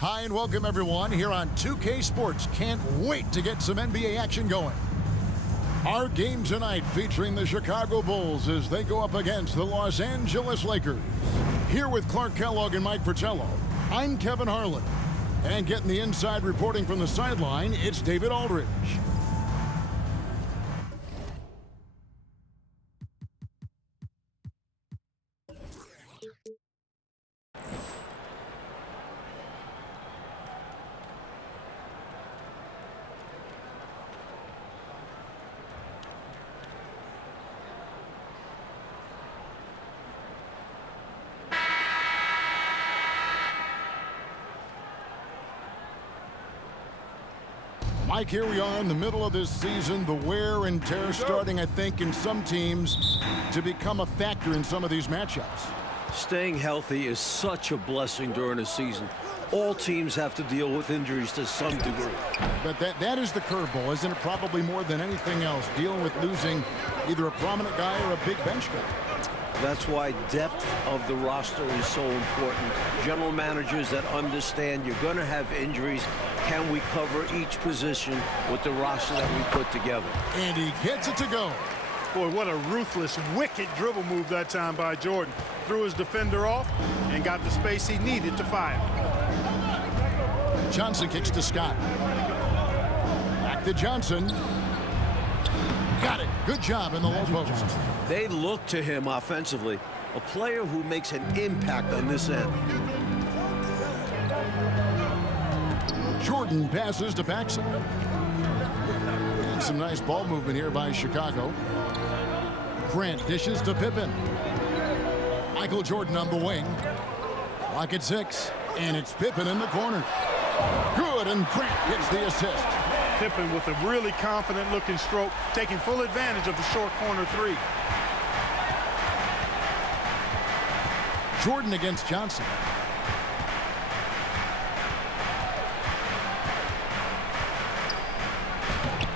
Hi and welcome everyone here on 2K Sports. Can't wait to get some NBA action going. Our game tonight featuring the Chicago Bulls as they go up against the Los Angeles Lakers. Here with Clark Kellogg and Mike Fratello, I'm Kevin Harlan. And getting the inside reporting from the sideline, it's David Aldridge. Mike, here we are in the middle of this season. The wear and tear starting, I think, in some teams to become a factor in some of these matchups. Staying healthy is such a blessing during a season. All teams have to deal with injuries to some degree. But that is the curveball, isn't it? Probably more than anything else, dealing with losing either a prominent guy or a big bench guy. That's why depth of the roster is so important. General managers that understand you're going to have injuries. Can we cover each position with the roster that we put together? And he gets it to go. Boy, what a ruthless, wicked dribble move that time by Jordan. Threw his defender off and got the space he needed to fire. Johnson kicks to Scott. Back to Johnson. Got it. Good job in the low post. They look to him offensively. A player who makes an impact on this end. Jordan passes to Paxson. And some nice ball movement here by Chicago. Grant dishes to Pippen. Michael Jordan on the wing. Clock at 6. And it's Pippen in the corner. Good, and Grant gets the assist. Pippen with a really confident-looking stroke, taking full advantage of the short corner three. Jordan against Johnson.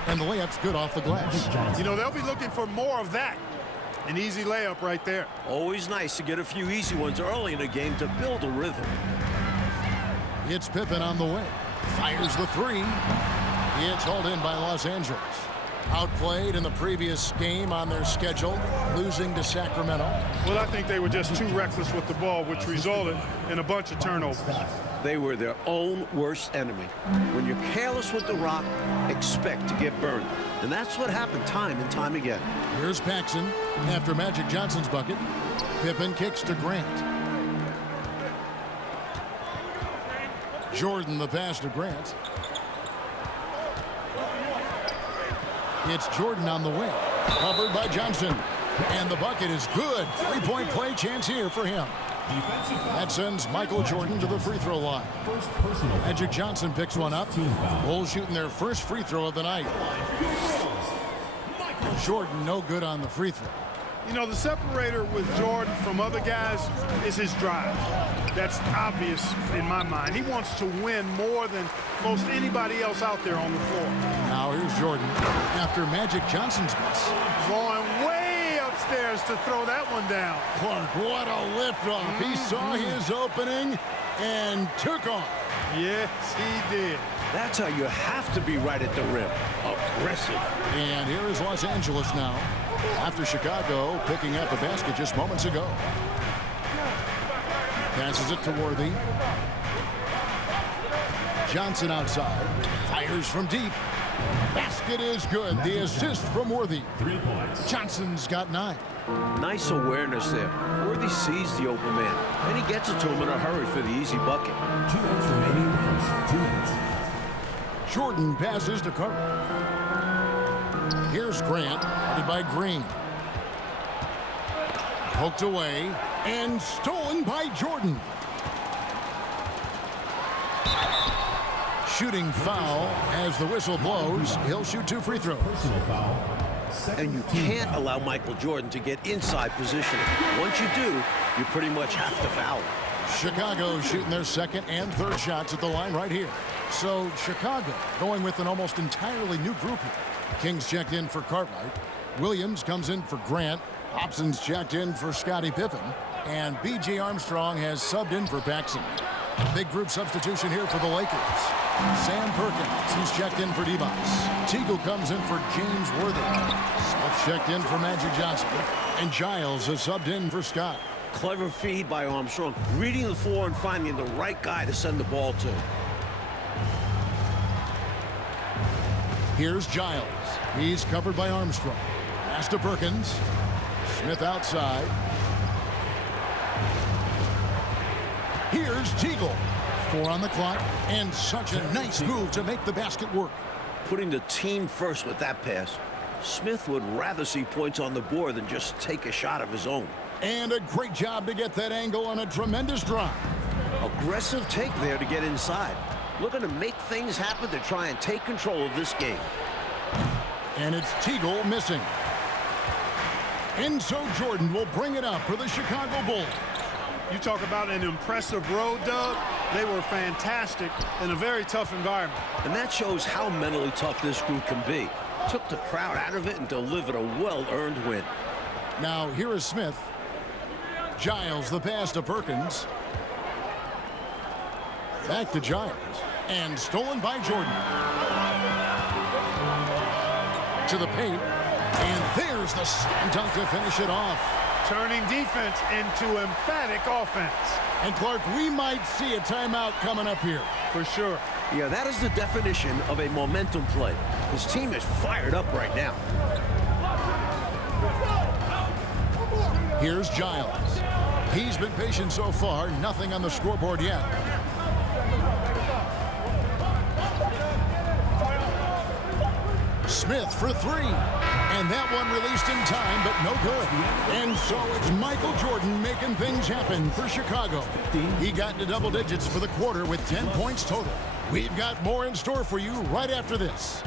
And the layup's good off the glass. You know, they'll be looking for more of that. An easy layup right there. Always nice to get a few easy ones early in the game to build a rhythm. It's Pippen on the wing. Fires the three. It's hauled in by Los Angeles. Outplayed in the previous game on their schedule, losing to Sacramento. Well, I think they were just too reckless with the ball, which resulted in a bunch of turnovers. They were their own worst enemy. When you're careless with the rock, expect to get burned. And that's what happened time and time again. Here's Paxson after Magic Johnson's bucket. Pippen kicks to Grant. Jordan the pass to Grant. It's Jordan on the wing. Covered by Johnson. And the bucket is good. Three-point play chance here for him. That sends Michael Jordan to the free throw line. Magic Johnson picks one up. Bulls shooting their first free throw of the night. Jordan no good on the free throw. You know, the separator with Jordan from other guys is his drive. That's obvious in my mind. He wants to win more than most anybody else out there on the floor. Now here's Jordan after Magic Johnson's miss. Going way upstairs to throw that one down. Clark, what a liftoff. He saw his opening and took off. Yes, he did. That's how you have to be right at the rim. Aggressive. And here is Los Angeles now, after Chicago picking up a basket just moments ago. Passes it to Worthy. Johnson outside. Fires from deep. Basket is good. The assist from Worthy. 3 points. Johnson's got 9. Nice awareness there. Worthy sees the open man, and he gets it to him in a hurry for the easy bucket. 2 minutes remaining in the first 2 minutes. Jordan passes to Carter. Here's Grant, guarded by Green. Poked away and stolen by Jordan. Shooting foul as the whistle blows. He'll shoot 2 free throws. Personal foul. And you can't allow Michael Jordan to get inside positioning. Once you do, you pretty much have to foul him. Chicago shooting their second and third shots at the line right here. So Chicago going with an almost entirely new group here. Kings checked in for Cartwright. Williams comes in for Grant. Hobson's checked in for Scottie Pippen. And B.J. Armstrong has subbed in for Paxson. Big group substitution here for the Lakers. Sam Perkins, he's checked in for Devos. Teagle comes in for James Worthy. Smith checked in for Magic Johnson. And Giles is subbed in for Scott. Clever feed by Armstrong, reading the floor and finding the right guy to send the ball to. Here's Giles. He's covered by Armstrong. Pass to Perkins. Smith outside. Here's Teagle. 4 on the clock, and such a nice move to make the basket work. Putting the team first with that pass. Smith would rather see points on the board than just take a shot of his own. And a great job to get that angle on a tremendous drive. Aggressive take there to get inside. Looking to make things happen to try and take control of this game. And it's Teagle missing. Enzo Jordan will bring it up for the Chicago Bulls. You talk about an impressive road, Doug. They were fantastic in a very tough environment. And that shows how mentally tough this group can be. Took the crowd out of it and delivered a well-earned win. Now here is Smith. Giles the pass to Perkins. Back to Giles. And stolen by Jordan. To the paint. And there's the slam dunk to finish it off. Turning defense into emphatic offense. And Clark, we might see a timeout coming up here. For sure. Yeah, that is the definition of a momentum play. His team is fired up right now. Here's Giles. He's been patient so far. Nothing on the scoreboard yet. Smith for 3. And that one released in time, but no good. And so it's Michael Jordan making things happen for Chicago. He got into double digits for the quarter with 10 points total. We've got more in store for you right after this.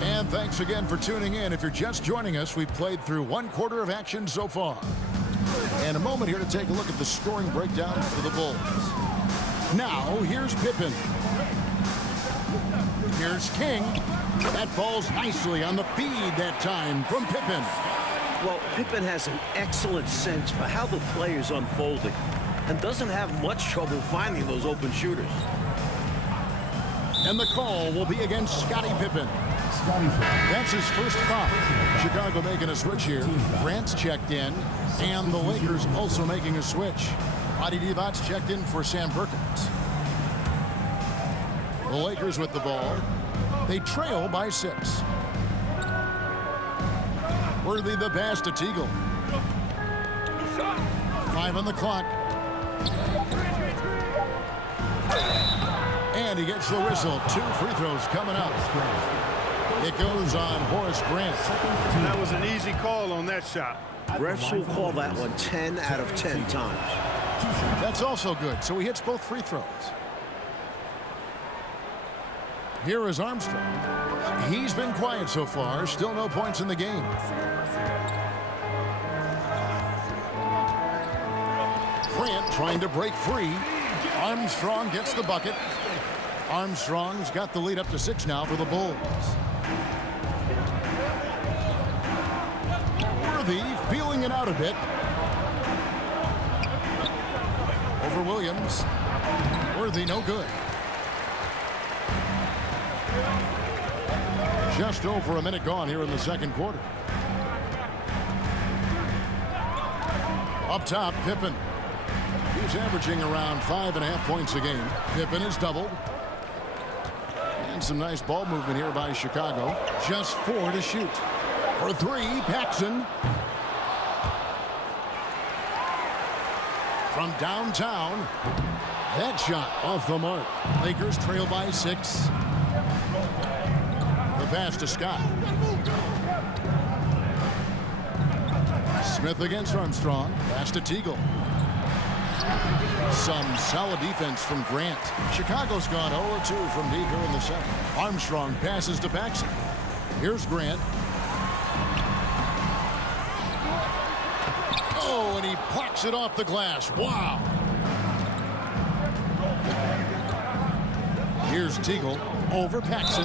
And thanks again for tuning in. If you're just joining us, we've played through 1 quarter of action so far. And a moment here to take a look at the scoring breakdown for the Bulls. Now, here's Pippen. Here's King. That falls nicely on the feed that time from Pippen. Well, Pippen has an excellent sense for how the play is unfolding and doesn't have much trouble finding those open shooters. And the call will be against Scottie Pippen. That's his first foul. Chicago making a switch here. Grant's checked in, and the Lakers also making a switch. Adi Divat's checked in for Sam Perkins. The Lakers with the ball. They trail by 6. Worthy the pass to Teagle. 5 on the clock. And he gets the whistle. 2 free throws coming up. It goes on Horace Grant. That was an easy call on that shot. Refs will call that one 10 out of 10 times. That's also good, so he hits both free throws. Here is Armstrong. He's been quiet so far, still no points in the game. Grant trying to break free. Armstrong gets the bucket. Armstrong's got the lead up to 6 now for the Bulls. Worthy feeling it out a bit. Over Williams. Worthy no good. Just over a minute gone here in the second quarter. Up top, Pippen. He's averaging around 5.5 points a game. Pippen is doubled. And some nice ball movement here by Chicago. Just 4 to shoot. For 3, Paxson. From downtown. That shot off the mark. Lakers trail by 6. The pass to Scott. Smith against Armstrong. Pass to Teagle. Some solid defense from Grant. Chicago's gone 0-2 from deep here in the second. Armstrong passes to Paxson. Here's Grant. Oh, and he plucks it off the glass. Wow. Here's Teagle over Paxson.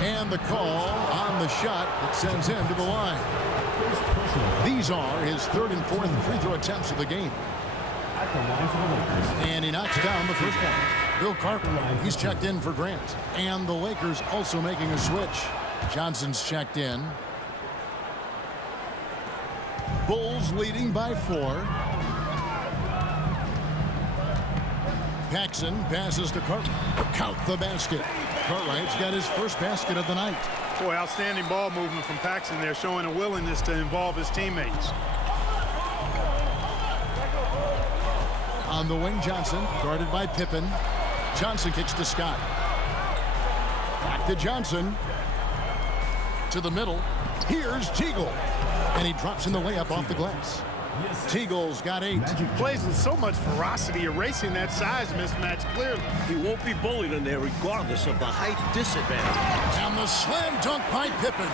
And the call on the shot that sends him to the line. These are his third and fourth free throw attempts of the game. At the line for the Lakers. And he knocks down the first one. Bill Cartwright, he's checked in for Grant. And the Lakers also making a switch. Johnson's checked in. Bulls leading by 4. Paxson passes to Cartwright. Count the basket. Cartwright's got his first basket of the night. Boy, outstanding ball movement from Paxson there, showing a willingness to involve his teammates. On the wing, Johnson, guarded by Pippen. Johnson kicks to Scott. Back to Johnson. To the middle. Here's Teagle. And he drops in the layup off the glass. Teagle's got 8. Plays with so much ferocity, erasing that size mismatch clearly. He won't be bullied in there regardless of the height disadvantage. And the slam dunk by Pippen.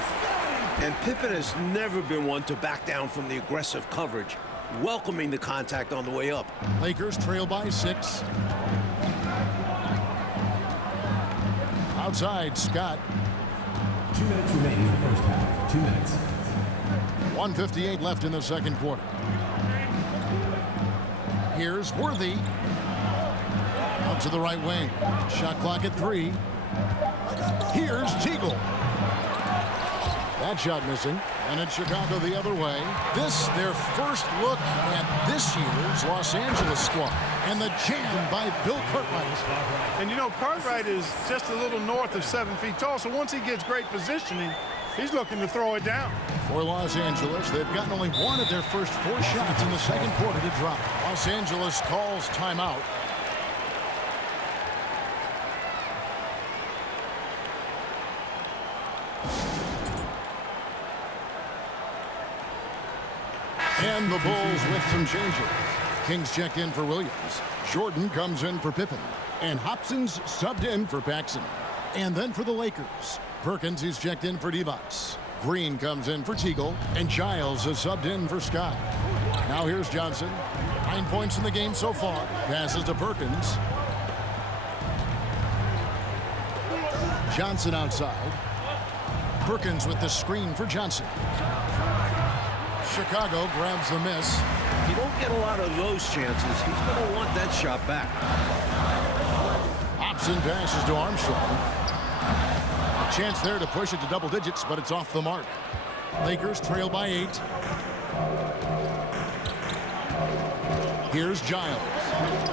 And Pippen has never been one to back down from the aggressive coverage, welcoming the contact on the way up. Lakers trail by 6. Outside, Scott. 2 minutes remaining in the first half. 2 minutes. 1:58 left in the second quarter. Here's Worthy. Out to the right wing. Shot clock at 3. Here's Teagle. That shot missing. And it's Chicago the other way. This, their first look at this year's Los Angeles squad. And the jam by Bill Cartwright. And you know, Cartwright is just a little north of 7 feet tall, so once he gets great positioning, he's looking to throw it down. For Los Angeles, they've gotten only 1 of their first 4 shots in the second quarter to drop. Los Angeles calls timeout. And the Bulls with some changes. Kings check in for Williams. Jordan comes in for Pippen. And Hobson's subbed in for Paxson. And then for the Lakers, Perkins, he's checked in for Divac. Green comes in for Teagle. And Giles is subbed in for Scott. Now here's Johnson. 9 points in the game so far. Passes to Perkins. Johnson outside. Perkins with the screen for Johnson. Chicago grabs the miss. You don't get a lot of those chances. He's going to want that shot back. Hobson passes to Armstrong. A chance there to push it to double digits, but it's off the mark. Lakers trail by 8. Here's Giles.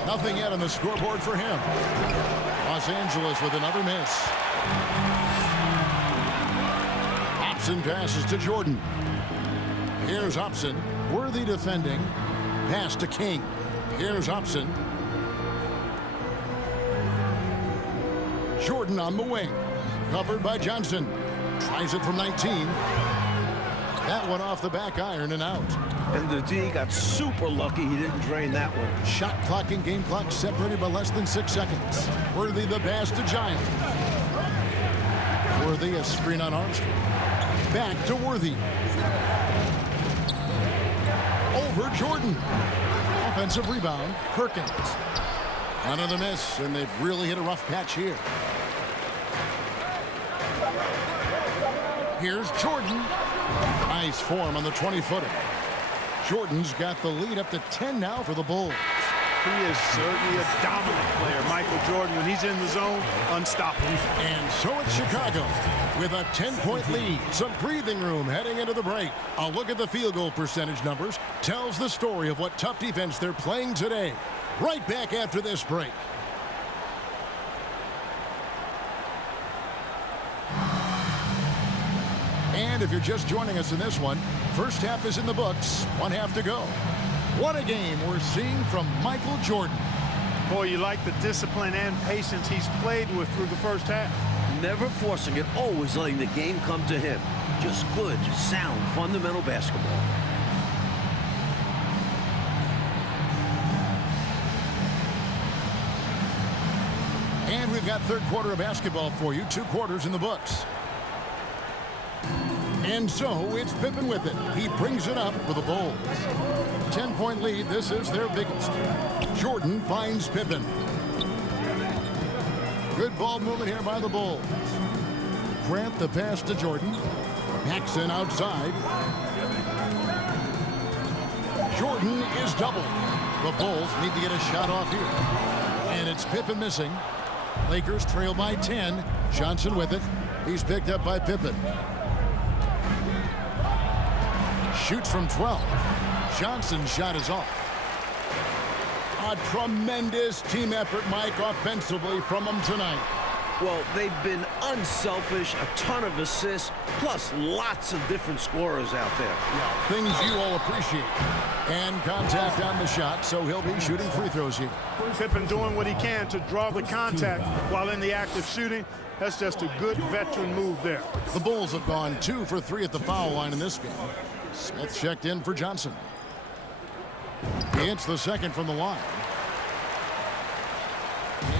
Nothing yet on the scoreboard for him. Los Angeles with another miss. Hobson passes to Jordan. Here's Hobson. Worthy defending. Pass to King. Here's Hobson. Jordan on the wing. Covered by Johnson. Tries it from 19. That one off the back iron and out. And the D got super lucky he didn't drain that one. Shot clock and game clock separated by less than 6 seconds. Worthy the pass to Giles. Worthy a screen on Armstrong. Back to Worthy. Over Jordan. Offensive rebound, Perkins. Another miss, and they've really hit a rough patch here. Here's Jordan. Nice form on the 20-footer. Jordan's got the lead up to 10 now for the Bulls. He is certainly a dominant player, Michael Jordan. When he's in the zone, unstoppable. And so it's Chicago with a 10-point lead. Some breathing room heading into the break. A look at the field goal percentage numbers tells the story of what tough defense they're playing today. Right back after this break. And if you're just joining us in this one, first half is in the books. 1 half to go. What a game we're seeing from Michael Jordan. Boy, you like the discipline and patience he's played with through the first half. Never forcing it, always letting the game come to him. Just good, sound, fundamental basketball. And we've got third quarter of basketball for you. 2 quarters in the books. And so it's Pippen with it. He brings it up for the Bulls. 10-point lead. This is their biggest. Jordan finds Pippen. Good ball movement here by the Bulls. Grant the pass to Jordan. Paxson outside. Jordan is doubled. The Bulls need to get a shot off here. And it's Pippen missing. Lakers trail by 10. Johnson with it. He's picked up by Pippen. Shoots from 12. Johnson's shot is off. A tremendous team effort, Mike, offensively from them tonight. Well, they've been unselfish, a ton of assists, plus lots of different scorers out there. Yeah, things you all appreciate. And contact on the shot, so he'll be shooting free throws here. Pippen doing what he can to draw the contact while in the act of shooting. That's just a good veteran move there. The Bulls have gone 2 for 3 at the foul line in this game. Smith checked in for Johnson. He hits the second from the line.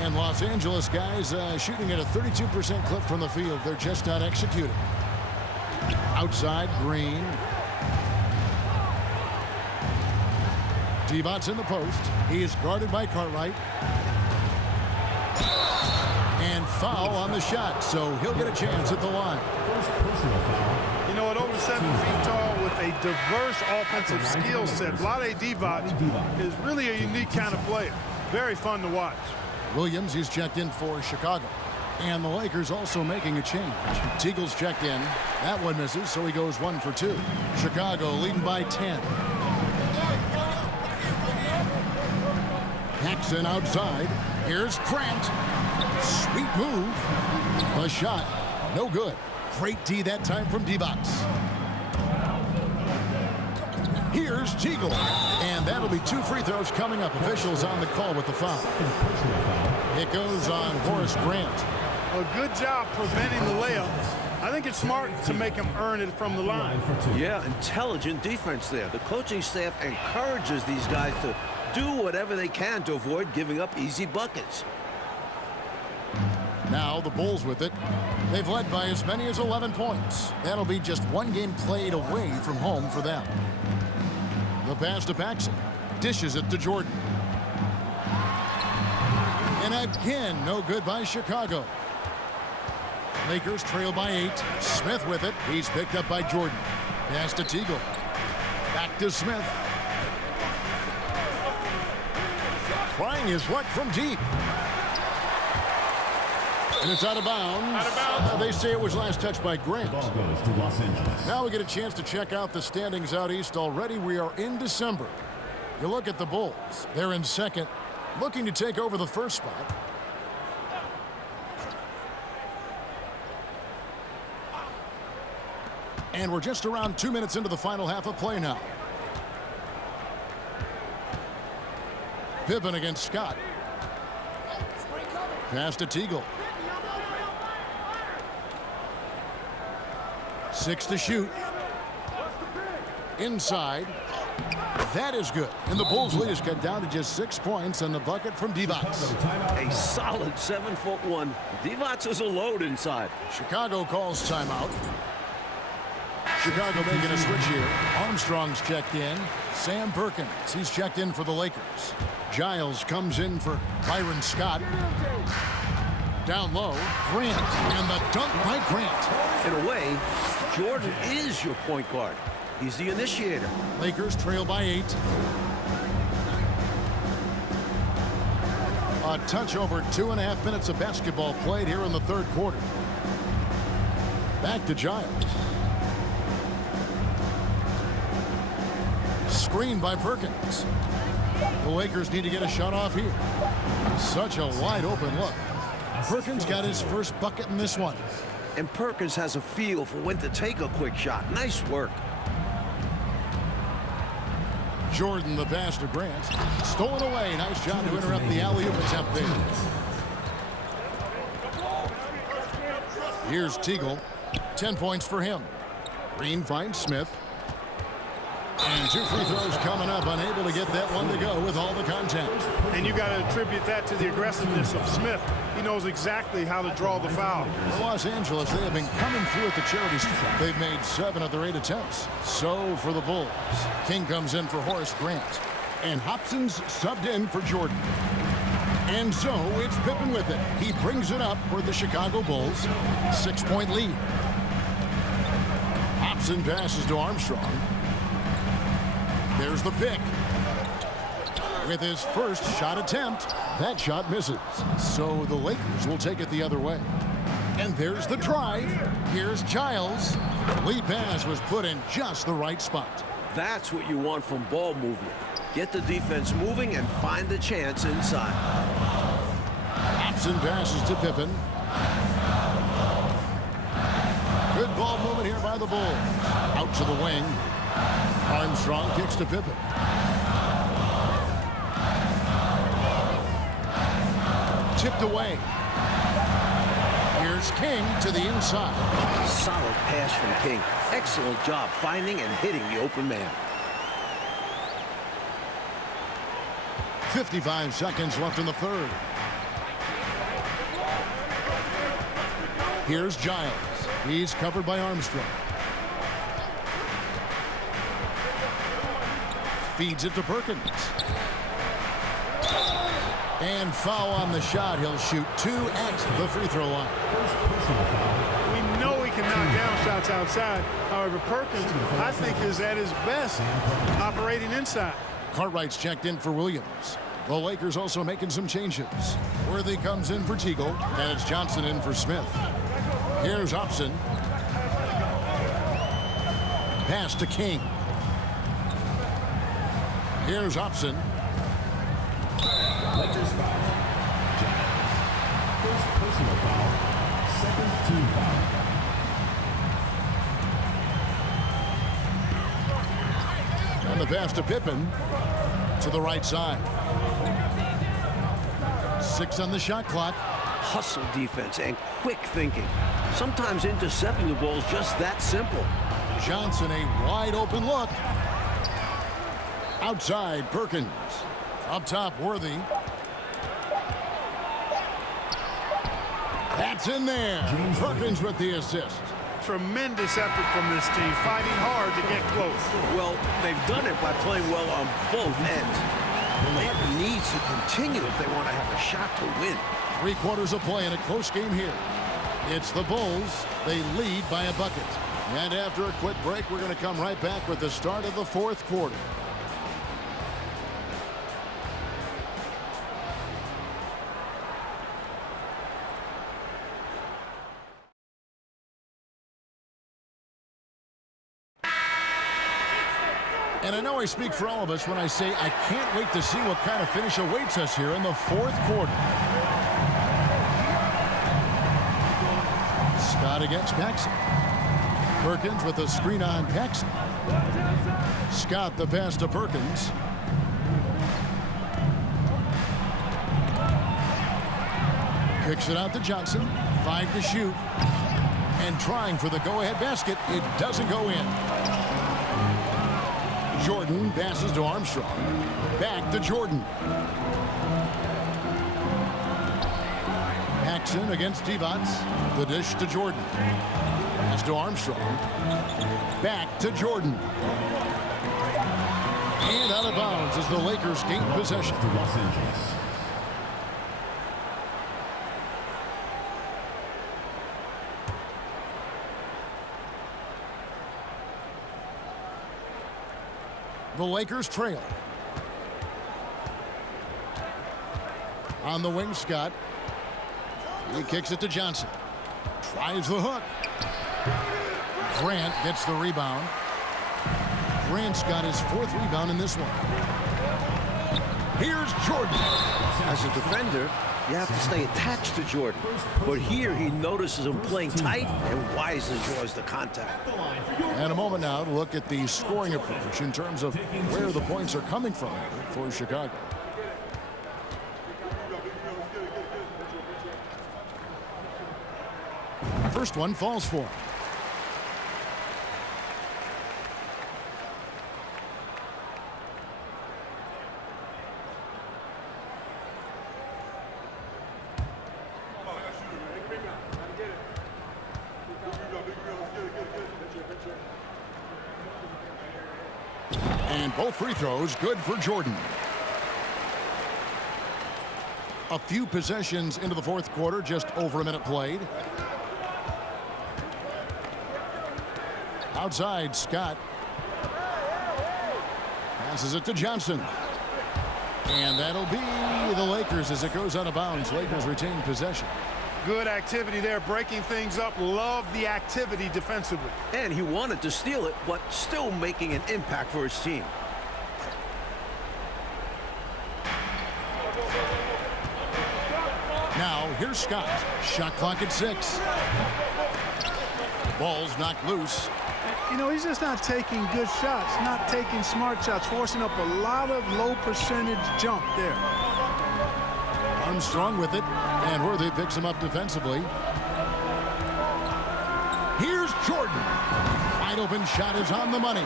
And Los Angeles guys shooting at a 32% clip from the field. They're just not executing. Outside, Green. Devon's in the post. He is guarded by Cartwright. And foul on the shot, so he'll get a chance at the line. You know, at over 7 feet tall with a diverse offensive skill set, Vlade Divac is really a unique kind of player. Very fun to watch. Williams is checked in for Chicago. And the Lakers also making a change. Teagle's checked in. That one misses, so he goes 1 for 2. Chicago leading by 10. Paxson outside. Here's Grant. Sweet move. The shot, no good. Great D that time from Divac. Here's Teagle. And that'll be 2 free throws coming up. Officials on the call with the foul. It goes on Horace Grant. A good job preventing the layup. I think it's smart to make him earn it from the line. Yeah, intelligent defense there. The coaching staff encourages these guys to do whatever they can to avoid giving up easy buckets. Now the Bulls with it. They've led by as many as 11 points. That'll be just 1 game played away from home for them. The pass to Paxson. Dishes it to Jordan. And again, no good by Chicago. Lakers trail by 8. Smith with it. He's picked up by Jordan. Pass to Teagle. Back to Smith. Trying his luck from deep. And it's out of bounds. Out of bounds. They say it was last touched by Grant. Ball goes to Los Angeles. Now we get a chance to check out the standings out east. Already we are in December. You look at the Bulls. They're in second, looking to take over the first spot. And we're just around 2 minutes into the final half of play now. Pippen against Scott. Pass to Teagle. 6 to shoot. Inside. That is good. And the Bulls lead is cut down to just 6 points and the bucket from Divac. A solid 7'1". Divac is a load inside. Chicago calls timeout. Chicago making a switch here. Armstrong's checked in. Sam Perkins, he's checked in for the Lakers. Giles comes in for Byron Scott. Down low, Grant, and the dunk by Grant. In a way, Jordan is your point guard. He's the initiator. Lakers trail by 8. A touch over 2.5 minutes of basketball played here in the third quarter. Back to Giles. Screen by Perkins. The Lakers need to get a shot off here. Such a wide open look. Perkins got his first bucket in this one. And Perkins has a feel for when to take a quick shot. Nice work. Jordan the pass to Grant. Stolen away. Nice job to interrupt the alley-oop attempt there. Here's Teagle. 10 points for him. Green finds Smith. And 2 free throws coming up. Unable to get that one to go with all the contact. And you got to attribute that to the aggressiveness of Smith. He knows exactly how to draw the foul. For Los Angeles, they have been coming through at the charity stripe. They've made 7 of their 8 attempts. So for the Bulls, King comes in for Horace Grant. And Hobson's subbed in for Jordan. And so it's Pippen with it. He brings it up for the Chicago Bulls. 6-point lead. Hobson passes to Armstrong. There's the pick. With his first shot attempt, that shot misses. So the Lakers will take it the other way. And there's the drive. Here's Giles. The lead pass was put in just the right spot. That's what you want from ball movement. Get the defense moving and find the chance inside. Hobson passes to Pippen. Good ball movement here by the Bulls. Out to the wing. Armstrong kicks to Pippen. Tipped away. Here's King to the inside. Solid pass from King. Excellent job finding and hitting the open man. 55 seconds left in the third. Here's Giles. He's covered by Armstrong. Feeds it to Perkins. And foul on the shot. He'll shoot 2 at the free throw line. We know he can knock down shots outside. However, Perkins, I think, is at his best operating inside. Cartwright's checked in for Williams. The Lakers also making some changes. Worthy comes in for Teagle, and it's Johnson in for Smith. Here's Hobson. Pass to King. Here's Hobson. Lakers foul. First personal foul. Second team foul. And the pass to Pippen to the right side. 6 on the shot clock. Hustle defense and quick thinking. Sometimes intercepting the ball is just that simple. Johnson, a wide open look. Outside, Perkins. Up top, Worthy. That's in there. Perkins with the assist. Tremendous effort from this team, fighting hard to get close. Well, they've done it by playing well on both ends. That needs to continue if they want to have a shot to win. 3 quarters of play in a close game here. It's the Bulls. They lead by a bucket. And after a quick break, we're going to come right back with the start of the 4th quarter. And I know I speak for all of us when I say I can't wait to see what kind of finish awaits us here in the 4th quarter. Scott against Paxson. Perkins with a screen on Paxson. Scott the pass to Perkins. Kicks it out to Johnson. 5 to shoot. And trying for the go-ahead basket. It doesn't go in. Jordan passes to Armstrong. Back to Jordan. Paxson against Divac. The dish to Jordan. Pass to Armstrong. Back to Jordan. And out of bounds as the Lakers gain possession. To Los Angeles. The Lakers trail. On the wing, Scott. He kicks it to Johnson. Tries the hook. Grant gets the rebound. Grant's got his 4th rebound in this one. Here's Jordan. As a defender, you have to stay attached to Jordan. But here he notices him playing tight and wisely draws the contact. And a moment now to look at the scoring approach in terms of where the points are coming from for Chicago. First one falls for him. And both free throws good for Jordan. A few possessions into the fourth quarter, just over a minute played. Outside, Scott. Passes it to Johnson. And that'll be the Lakers as it goes out of bounds. Lakers retain possession. Good activity there, breaking things up. Love the activity defensively. And he wanted to steal it, but still making an impact for his team. Now, here's Scott. Shot clock at 6. Ball's knocked loose. You know, he's just not taking good shots, not taking smart shots, forcing up a lot of low percentage jump there. Armstrong with it, and Worthy picks him up defensively. Here's Jordan. Wide open shot is on the money.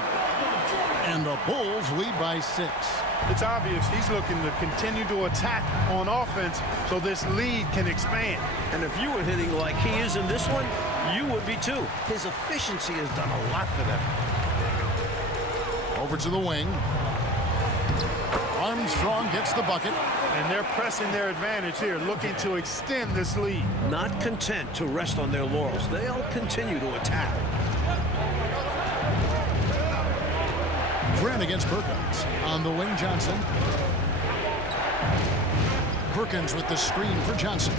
And the Bulls lead by 6. It's obvious he's looking to continue to attack on offense so this lead can expand. And if you were hitting like he is in this one, you would be too. His efficiency has done a lot for them. Over to the wing. Armstrong gets the bucket. And they're pressing their advantage here, looking to extend this lead. Not content to rest on their laurels. They'll continue to attack. Grant against Perkins. On the wing, Johnson. Perkins with the screen for Johnson.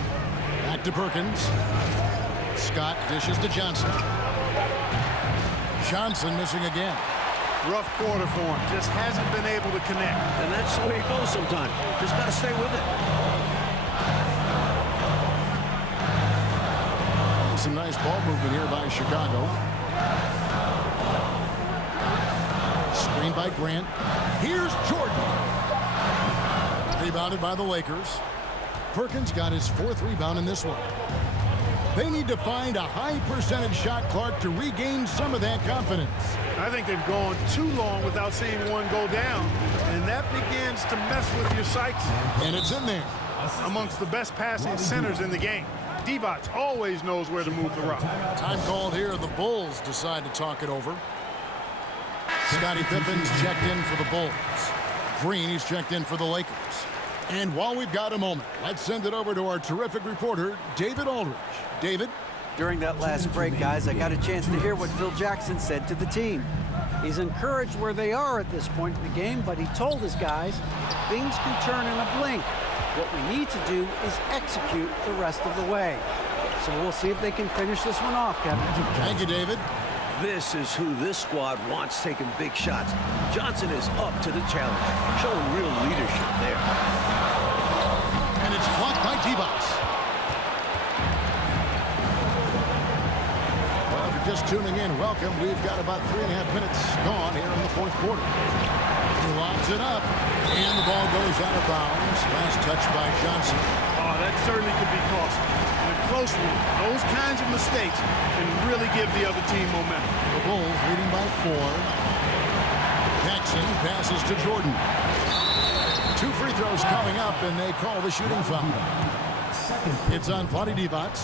Back to Perkins. Scott dishes to Johnson. Johnson missing again. Rough quarter for him. Just hasn't been able to connect. And that's the way it goes sometimes. Just got to stay with it. Some nice ball movement here by Chicago. Screen by Grant. Here's Jordan. Rebounded by the Lakers. Perkins got his 4th rebound in this one. They need to find a high percentage shot, Clark, to regain some of that confidence. I think they've gone too long without seeing one go down, and that begins to mess with your psyche. And it's in there. Amongst the best passing centers in the game. Divac always knows where to move the rock. Time called here. The Bulls decide to talk it over. Scottie Pippen's checked in for the Bulls. Green is checked in for the Lakers. And while we've got a moment, let's send it over to our terrific reporter, David Aldridge. David? During that last break, guys, I got a chance to hear what Phil Jackson said to the team. He's encouraged where they are at this point in the game, but he told his guys things can turn in a blink. What we need to do is execute the rest of the way. So we'll see if they can finish this one off, Kevin. Thank you, David. This is who this squad wants taking big shots. Johnson is up to the challenge, showing real leadership there. And it's blocked by Divac. Well, if you're just tuning in, welcome. We've got about 3.5 minutes gone here in the fourth quarter. He lobs it up, and the ball goes out of bounds. Last touch by Johnson. Oh, that certainly could be costly. In a close one, those kinds of mistakes can really give the other team momentum. The Bulls leading by 4. Jackson passes to Jordan. 2 free throws coming up, and they call the shooting foul. It's on Vlade Divac.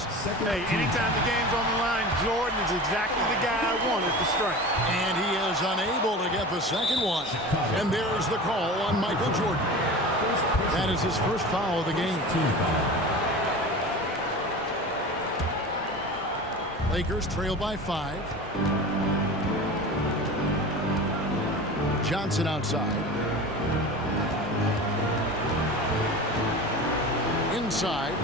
Hey, anytime the game's on the line, Jordan is exactly the guy I want at the strike. And he is unable to get the second one. And there's the call on Michael Jordan. That is his first foul of the game. Lakers trail by 5. Johnson outside. Inside.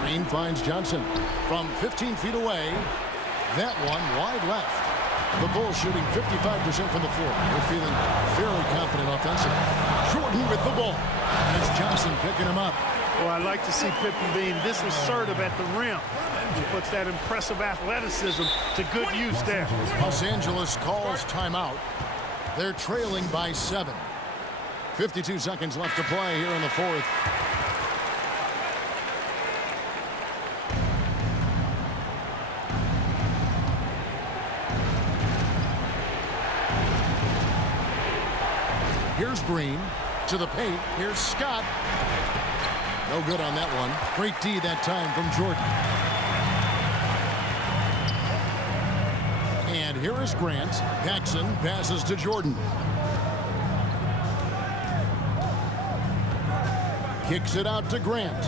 Green finds Johnson from 15 feet away. That one wide left. The Bulls shooting 55% from the floor. They're feeling fairly confident offensively. Jordan with the ball. And it's Johnson picking him up. Well, I like to see Pippen being this assertive at the rim. He puts that impressive athleticism to good use there. Los Angeles calls timeout. They're trailing by 7. 52 seconds left to play here in the fourth. Here's Green to the paint. Here's Scott. No good on that one. Great D that time from Jordan. And here is Grant. Paxson passes to Jordan. Kicks it out to Grant.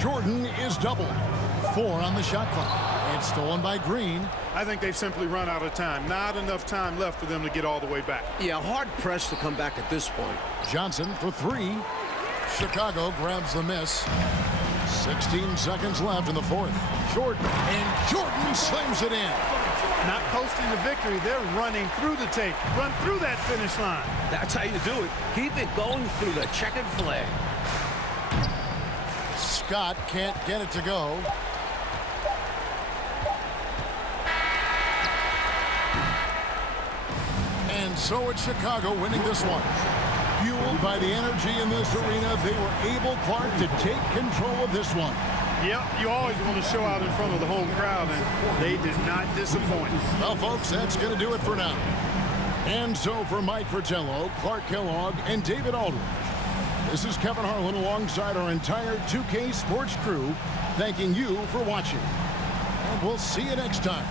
Jordan is doubled. 4 on the shot clock. It's stolen by Green. I think they've simply run out of time. Not enough time left for them to get all the way back. Yeah, hard pressed to come back at this point. Johnson for 3. Chicago grabs the miss. 16 seconds left in the fourth. Jordan slams it in. Not posting the victory. They're running through the tape. Run through that finish line. That's how you do it. Keep it going through the checkered flag. Scott can't get it to go. And so it's Chicago winning this one. Fueled by the energy in this arena, they were able, Clark, to take control of this one. Yep, you always want to show out in front of the home crowd, and they did not disappoint. Well, folks, that's going to do it for now. And so for Mike Fratello, Clark Kellogg, and David Aldridge, this is Kevin Harlan alongside our entire 2K Sports crew, thanking you for watching. And we'll see you next time.